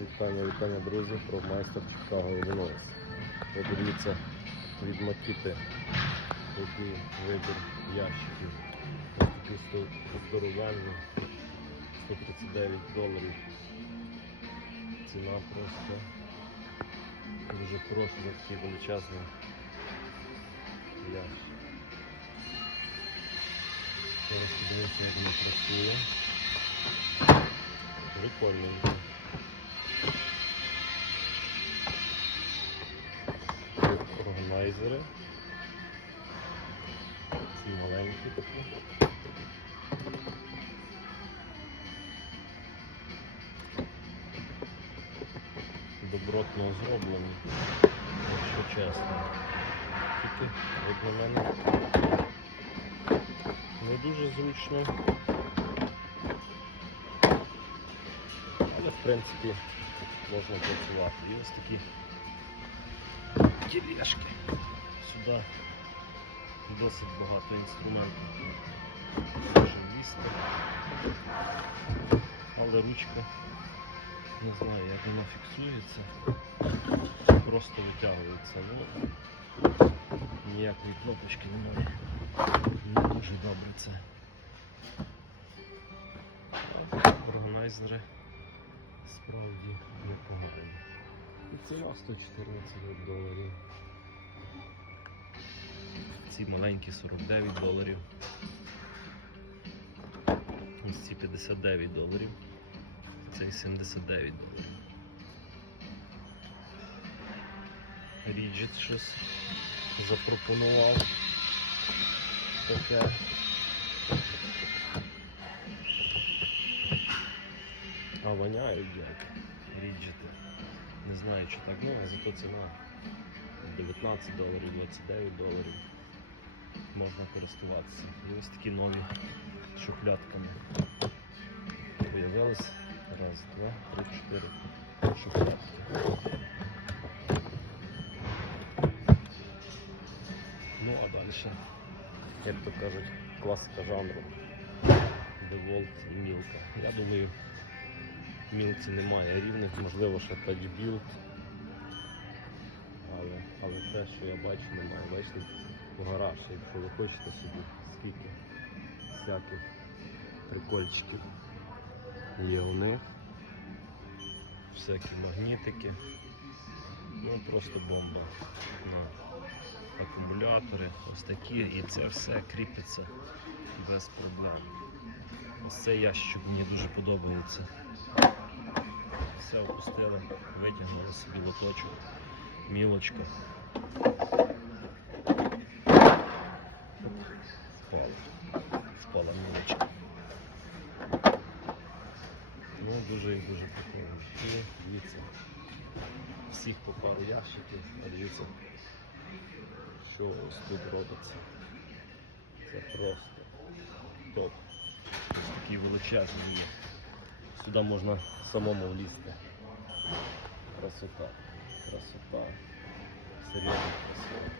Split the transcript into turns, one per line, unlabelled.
Вітання, вітання, друзі, про майстер Chicago Illinois. Подивіться від Макіти, який вибір ящиків. Ось сто- 139 доларів. Ціна просто дуже хороша за такий величезний ящик. Зараз подивимося, як воно працює. Прикольненько. Органайзери. Ці маленькі такі. Добротно зроблені, якщо чесно. Тільки, як на мене, не дуже зручно. Але в принципі можна працювати. І ось такі тележки. Сюди досить багато інструментів. Може влізти. Але ручка, не знаю, як вона фіксується. Просто витягується. Ну, ніякої кнопочки немає. Не дуже добре це. Органайзери справді непогані. І ціна 114 доларів. Ці маленькі 49 доларів. Ось ці 59 доларів. Цей 79 доларів. Ріджит щось запропонував. Таке. А воняють як ріджити. Не знаю, чи так, ну, зато ціна 19 доларів, 29 доларів. Можна користуватися. І ось такі нові шухлядками. Появились. Раз, два, три, чотири шухлядки. Ну а далі, як то кажуть, класика жанру. Деволт і мілка. Я думаю, мілці немає рівних, можливо, ще Paddy але, але те, що я бачу, немає. Бачите, в гараж, якщо ви хочете собі скільки всяких прикольчиків є у них. Всякі магнітики. Ну просто бомба. На акумулятори, ось такі, і це все кріпиться без проблем. Ось цей ящик мені дуже подобається. Все опустили, витягнули собі лоточок, мілочка. Впала. Впала мілочка. Ну, дуже і дуже прикольно. І дивіться. Всіх по пару ящиків, а дивіться, що ось тут робиться. Це просто топ. Ось такий величезний є. Сюди можна самому влізти. Красота. Красота. Серйозно красота.